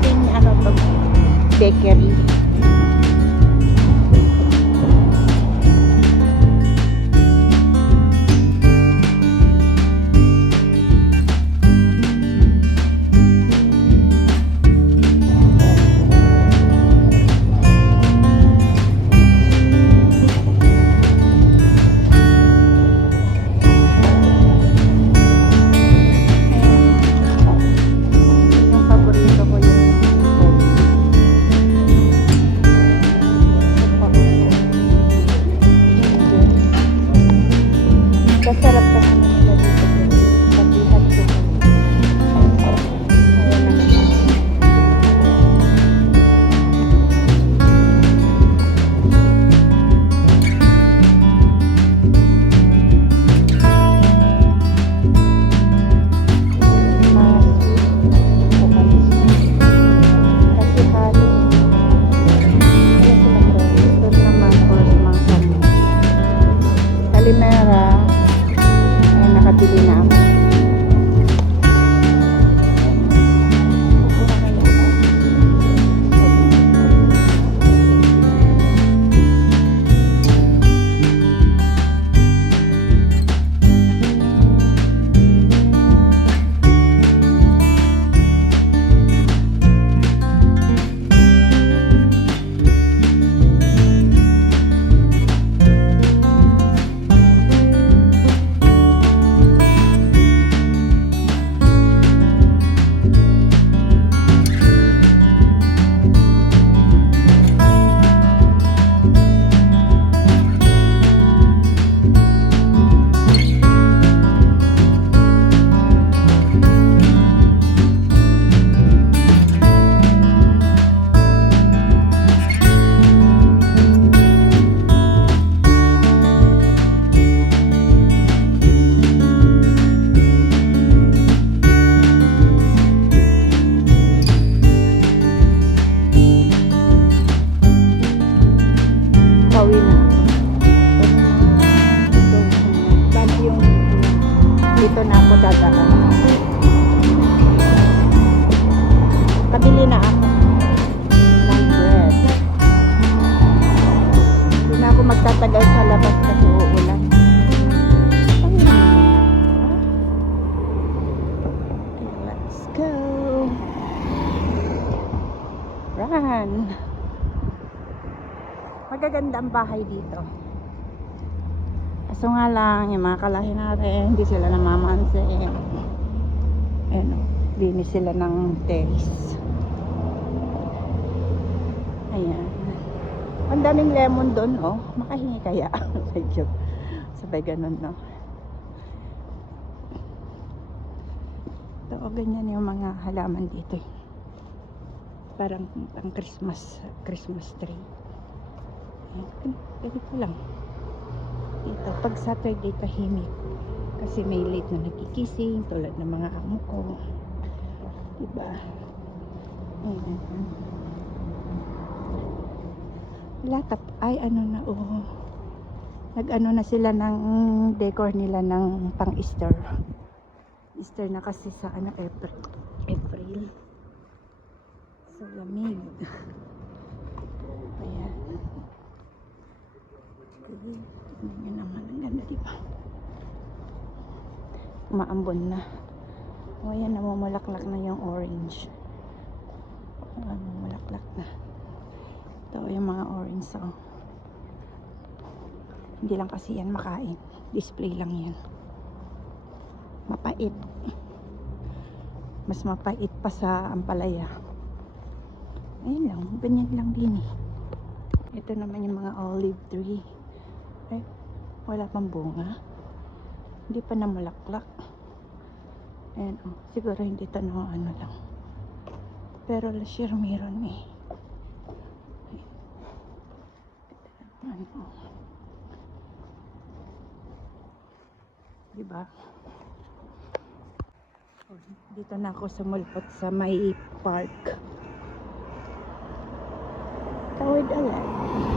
malaking ano to, bakery. Yung paborito ko yung kasarap kasi nila dito sa Bihat ko. Ayan naman. Kasi hali. Ayan sila bro. Ito naman for mga Kalimera. Ayan, nakabili na ako. Pauwi na. Bali yung dito na ako dadaan. Kabili na ako ng bread. Hindi na ako magtatagal sa labas kasi uulan. Pauwi na muna. Let's go. Run. Magaganda ang bahay dito. Kaso nga lang, yung mga kalahin natin, hindi sila namamansin. Ayan o, linis sila ng terrace. Ayan. Ang daming lemon doon, oh. Makahingi kaya. Joke. Sabay ganun, no? Ito, ganyan yung mga halaman dito. Parang ang Christmas tree. Ganito lang dito pag Saturday tahimik kasi may late na nagkikising tulad ng mga amo ko, diba? Latap ay ano na nag-ano na sila ng decor nila ng pang Easter na kasi sa ano April so lamig. Ayan. Yan naman, ang ganda diba? Umaambon na. O yan, namumulaklak na yung orange. Namumulaklak na. Ito yung mga orange. So, hindi lang kasi yan makain. Display lang yan. Mapait. Mas mapait pa sa ampalaya. Ayun lang, ganyan lang din eh. Ito naman yung mga olive tree. Eh, wala pang bunga. Hindi pa namulaklak. Ayan, oh. Siguro hindi ito na ano lang. Pero last year meron eh. Ano, oh. Diba? Oh, dito na ako sumulpot sa may park. Tawid agad.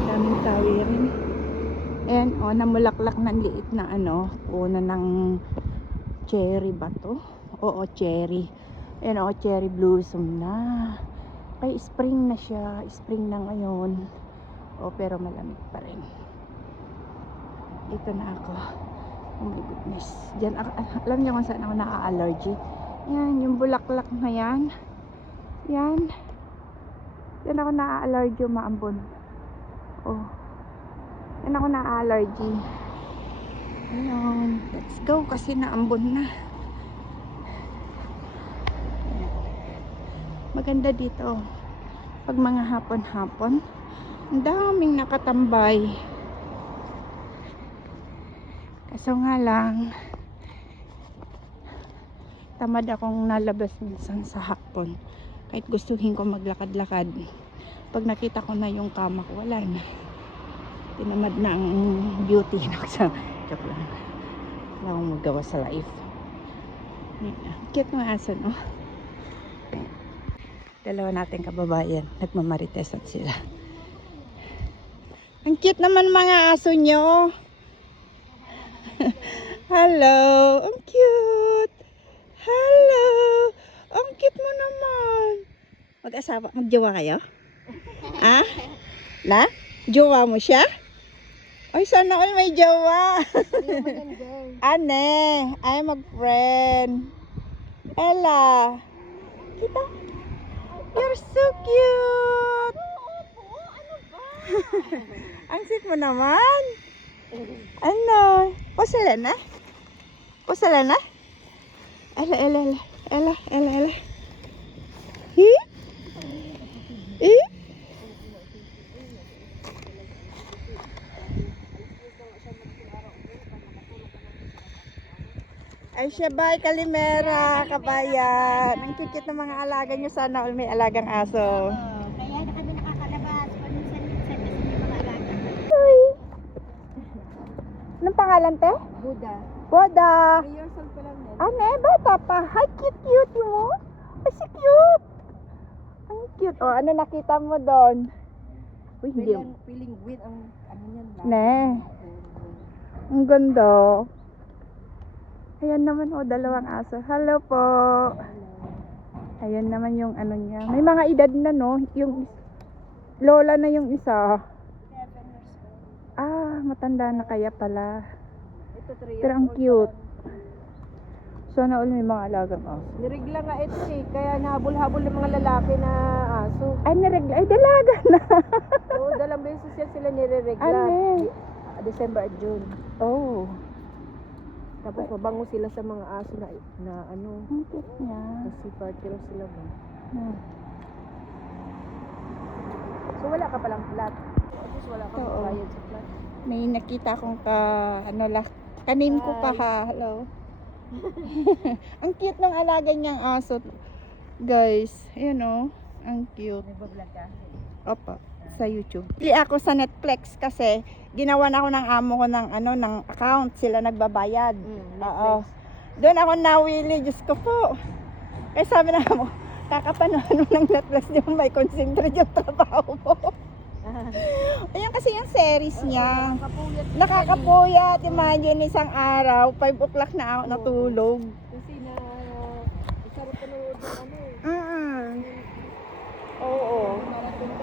Daming tawirin. And oh, namulaklak ng liit na ano, puno ng cherry ba to? Oo, cherry. Ayan oh, cherry blossom na. Okay, spring na siya. Spring na ngayon. Oh, pero malamig pa rin. Dito na ako. Oh my goodness. Diyan, alam niyo kung saan ako na-allergy? Yan, yung bulaklak na yan. Yan. Yan ako na-allergy, maambon. Oh. Yan ako na-allergy. Ayun. Let's go kasi naambon na. Maganda dito. Pag mga hapon-hapon, ang daming nakatambay. Kaso nga lang, tamad akong nalabas minsan sa hapon. Kahit gustuhin ko maglakad-lakad. Pag nakita ko na yung kama ko, wala na. Tinamad na ang beauty. Joke lang. Wala akong magawa sa life. Cute ng aso, no? Dalawa nating kababayan. Nagmamaritesan sila. Ang cute naman mga aso nyo. Hello. Ang cute. Hello. Ang cute mo naman. Mag-asawa. Magjowa kayo? Ah? Na? Jowa mo siya? Ay, sana all may jowa. Ane. Ay, mag-friend. Ella. Kita? You're so cute. Ang sweet mo naman. Ano? Pusala na? Pusala na? Ella, Ella, Ella. Ella, Ella, Ella. Hi? Eh? Ay siya bye Kalimera, kabayan. Ang cute ng mga alaga nyo. Sana all may alagang aso. Kaya na kami nakakalabas. Paminsan-minsan kasi may mga alaga. Hi. Anong pangalan te? Buddha. Boda. 3 years old pa lang yan. Ano bata pa. Hi, cute mo. Ay, si cute. Ang cute. Oh, ano nakita mo doon? Uy, hindi. Feeling weird ang ano yan. Ne. Ang ganda. Ayan naman oh, dalawang aso. Hello po. Ayan naman yung ano niya. May mga edad na no. Yung lola na yung isa. 7 years old. Ah, matanda na kaya pala. Ito 3 years Pero ang old cute. pa lang. Sana all may mga alagang aso. Nirigla nga ito eh. Kaya nahabol-habol ng mga lalaki na aso. Ay, naregla. Ay, dalaga na. Oo, 2 beses yan sila nireregla. Ano? December at June. Oh. Tapos mabango sila sa mga aso na ano. Ang cute niya. Kasi party raw sila ba. Hmm. So wala ka palang flat. At least wala kang Oo. bayad sa flat. May nakita akong kanin ko pa ha. Hello. Ang cute ng alaga niyang aso. Guys, ayan oh. Ang cute. Nagbablog ka? Opo, sa YouTube. Pili ako sa Netflix kasi ginawa na ako ng amo ko ng ng account. Sila nagbabayad. Oo. Doon ako nawili, Diyos ko po. Kaya sabi na mo, kakapanood mo ng Netflix, di mo may concentrate yung trabaho mo. Ayan kasi yung series niya. Nakakapuyat. Imagine isang araw, 5 o'clock na ako natulog. Kasi sarap panood ng ano eh. Oo. Marathon ka